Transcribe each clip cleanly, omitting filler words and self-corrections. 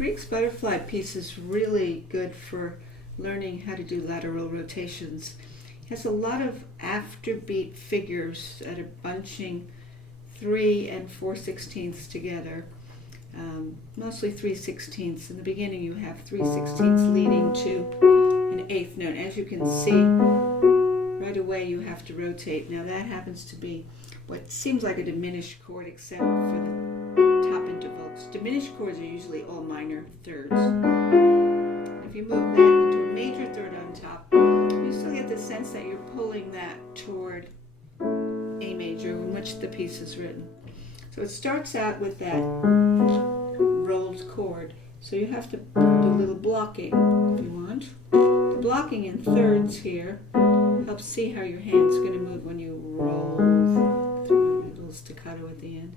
Grieg's butterfly piece is really good for learning how to do lateral rotations. It has a lot of afterbeat figures that are bunching 3 and 4/16 together. Mostly 3/16. In the beginning you have 3/16 leading to an eighth note. As you can see, right away you have to rotate. Now that happens to be what seems like a diminished chord except for the top intervals. Diminished chords are usually all minor thirds. If you move that into a major third on top, you still get the sense that you're pulling that toward A major, in which the piece is written. So it starts out with that rolled chord. So you have to do a little blocking if you want. The blocking in thirds here helps see how your hand's going to move when you roll through a little staccato at the end.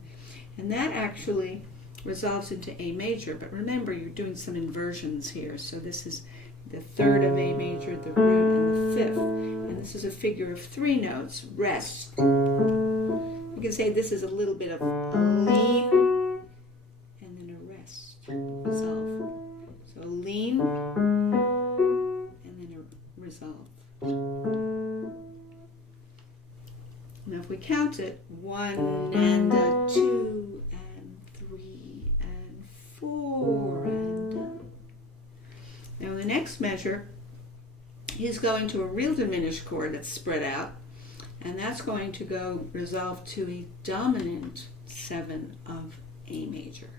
And that actually resolves into A major, but remember you're doing some inversions here. So this is the third of A major, the root, and the fifth. And this is a figure of 3 notes, rest. You can say this is a little bit of a lean and then a rest, resolve. So a lean and then a resolve. Now if we count it, 1 and 2 and 3 and 4 and now in the next measure, he's going to a real diminished chord that's spread out, and that's going to go resolve to a dominant 7 of A major.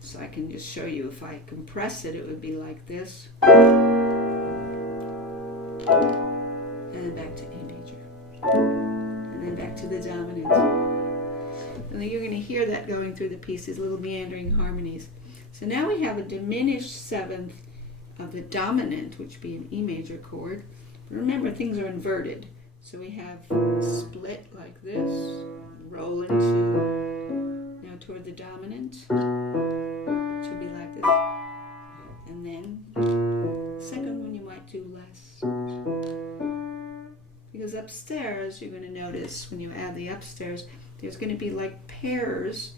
So I can just show you, if I compress it, it would be like this. And then back to A major. And then back to the dominant. And then you're going to hear that going through the piece, these little meandering harmonies. So now we have a diminished 7th of the dominant, which would be an E major chord. But remember, things are inverted. So we have split like this, roll into, now toward the dominant, which would be like this. And then, second one you might do less. Because upstairs, you're going to notice when you add the upstairs, there's going to be like pairs,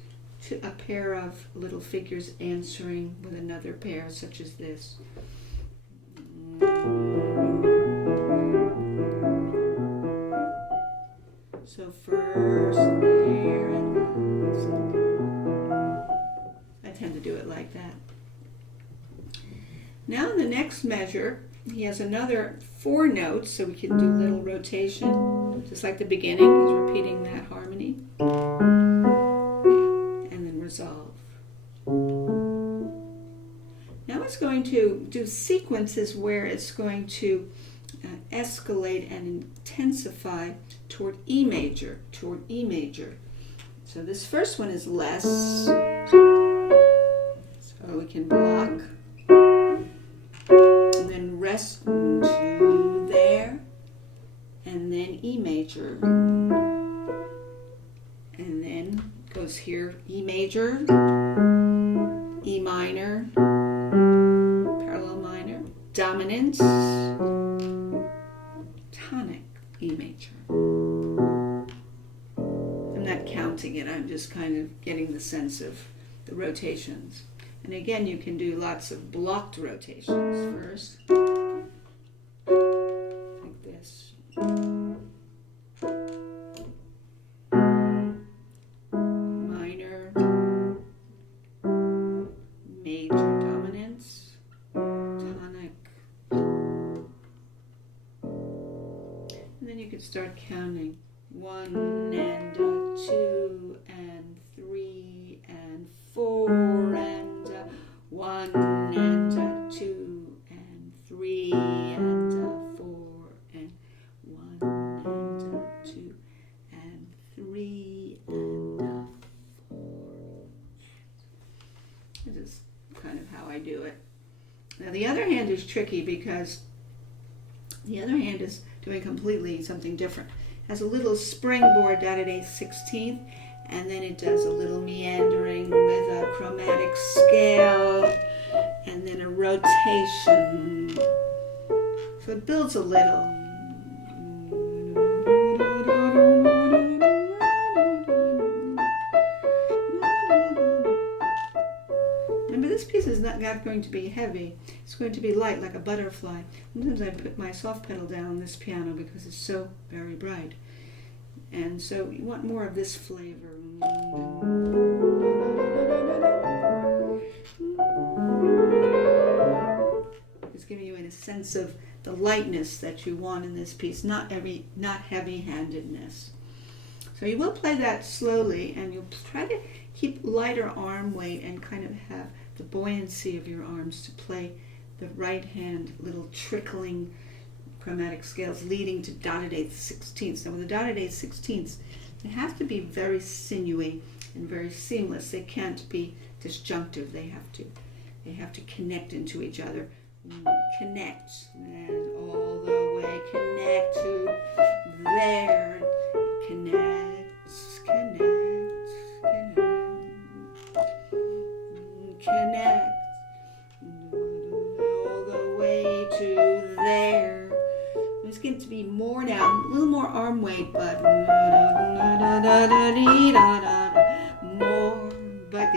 to a pair of little figures answering with another pair, such as this. So first there and second. I tend to do it like that. Now in the next measure, he has another 4 notes, so we can do little rotation, just like the beginning. He's repeating that harmony. And then resolve. Now it's going to do sequences where it's going to escalate and intensify toward E major, So this first one is less. So we can block. And then rest to there. And then E major. And then goes here, E major, E minor, parallel minor, dominant, tonic, E major. I'm not counting it, I'm just kind of getting the sense of the rotations. And again, you can do lots of blocked rotations first, like this. Minor, major dominance, tonic. And then you can start counting. 1 and 2 and 3 and 4 and 1 and 2 and 3 and 4 and 1 and 2 and 3 and 4. This is kind of how I do it. Now the other hand is tricky because the other hand is doing completely something different. It has a little springboard down at A16th, and then it does a little meandering with a chromatic scale, and then a rotation. So it builds a little. Remember, this piece is not not going to be heavy. It's going to be light, like a butterfly. Sometimes I put my soft pedal down on this piano because it's so very bright. And so you want more of this flavor. It's giving you a sense of the lightness that you want in this piece, not heavy-handedness. So you will play that slowly, and you'll try to keep lighter arm weight and kind of have the buoyancy of your arms to play the right hand little trickling chromatic scales leading to dotted eighth sixteenths. Now with the dotted eighth sixteenths, they have to be very sinewy and very seamless. They can't be disjunctive. They have to connect into each other. Connect, and all the way connect to there. Connect, all the way to there. It's going to be more now, a little more arm weight, but more, but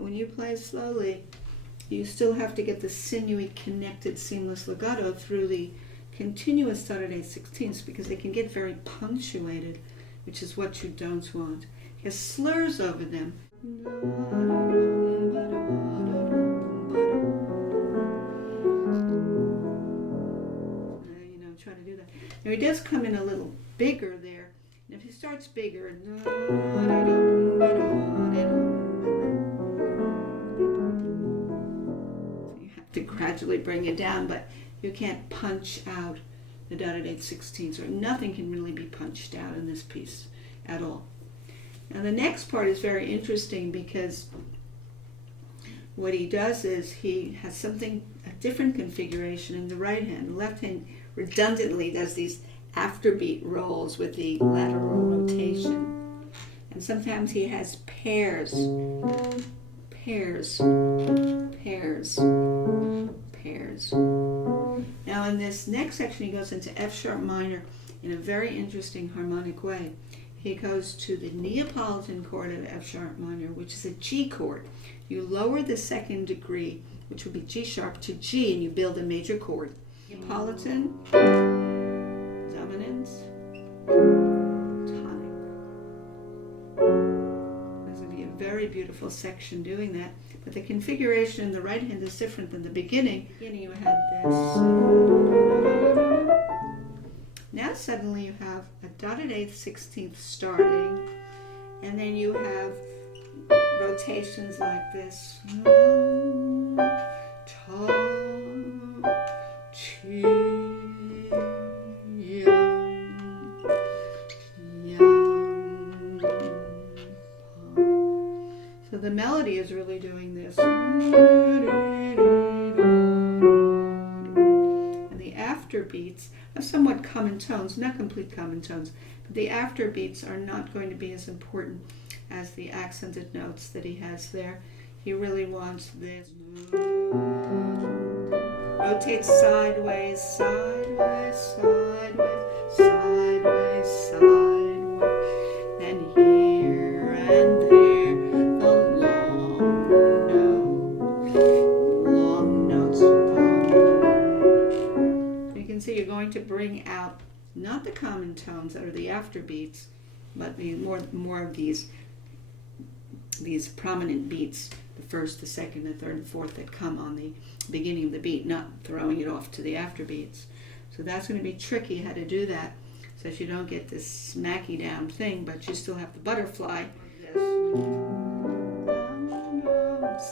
when you play slowly, you still have to get the sinewy, connected, seamless legato through the continuous dotted eighth sixteenths because they can get very punctuated, which is what you don't want. It has slurs over them. Try to do that. Now he does come in a little bigger there. And if he starts bigger, to gradually bring it down, but you can't punch out the dotted eighth sixteenths, or nothing can really be punched out in this piece at all. Now the next part is very interesting because what he does is he has a different configuration in the right hand. The left hand redundantly does these afterbeat rolls with the lateral rotation. And sometimes he has pairs. Now in this next section he goes into F sharp minor in a very interesting harmonic way. He goes to the Neapolitan chord of F sharp minor, which is a G chord. You lower the second degree, which would be G sharp, to G, and you build a major chord. Neapolitan, dominant, tonic. This would be a very beautiful section doing that. But the configuration in the right hand is different than the beginning. You had this. Now suddenly you have a dotted eighth sixteenth starting, and then you have rotations like this. So the melody is really doing this. And the afterbeats have somewhat common tones, not complete common tones, but the afterbeats are not going to be as important as the accented notes that he has there. He really wants this. Rotate sideways, sideways, sideways, sideways, sideways. Then here and there, the long notes. You can see you're going to bring out not the common tones that are the afterbeats, but the more of these prominent beats, the first, the second, the third, and fourth that come on the beginning of the beat, not throwing it off to the afterbeats. So that's going to be tricky how to do that, so that you don't get this smacky down thing, but you still have the butterfly.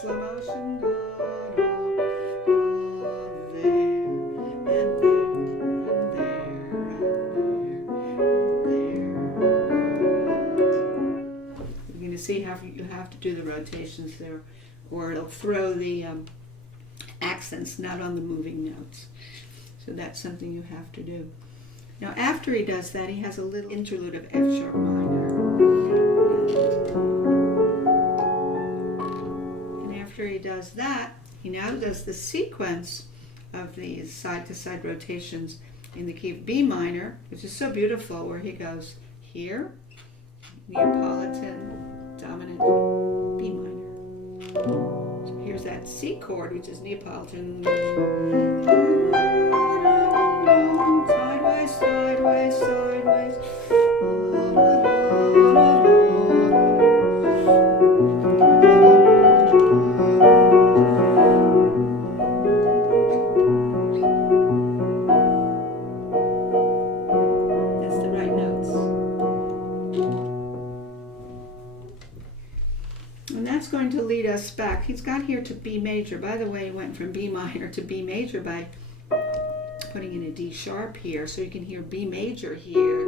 Slow motion. See how you have to do the rotations there, or it'll throw the accents not on the moving notes. So that's something you have to do. Now after he does that, he has a little interlude of F sharp minor. And after he does that, he now does the sequence of these side-to-side rotations in the key of B minor, which is so beautiful, where he goes here, Neapolitan, dominant, B minor. So here's that C chord, which is Neapolitan. Sideways, sideways, sideways. Going to lead us back. He's got here to B major. By the way, he went from B minor to B major by putting in a D sharp here, so you can hear B major here.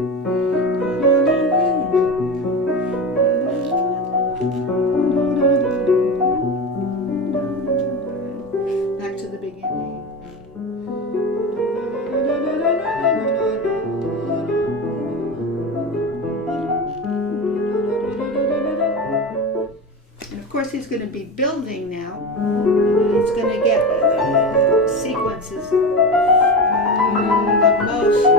Back to the beginning. Of course, he's going to be building now. He's going to get sequences. The motion.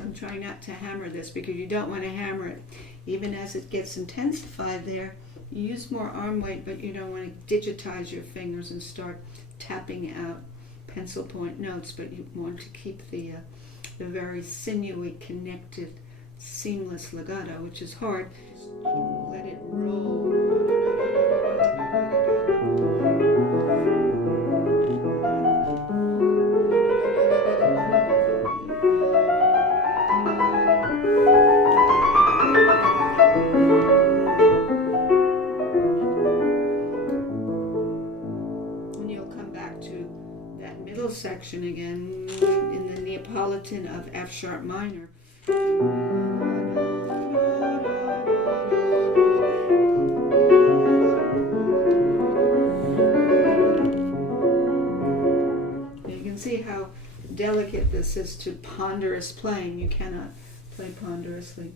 I'm trying not to hammer this because you don't want to hammer it. Even as it gets intensified there, you use more arm weight, but you don't want to digitize your fingers and start tapping out pencil point notes, but you want to keep the very sinewy, connected, seamless legato, which is hard. Just let it roll. And you'll come back to that middle section again in the Neapolitan of F sharp minor. You can see how delicate this is to ponderous playing. You cannot play ponderously.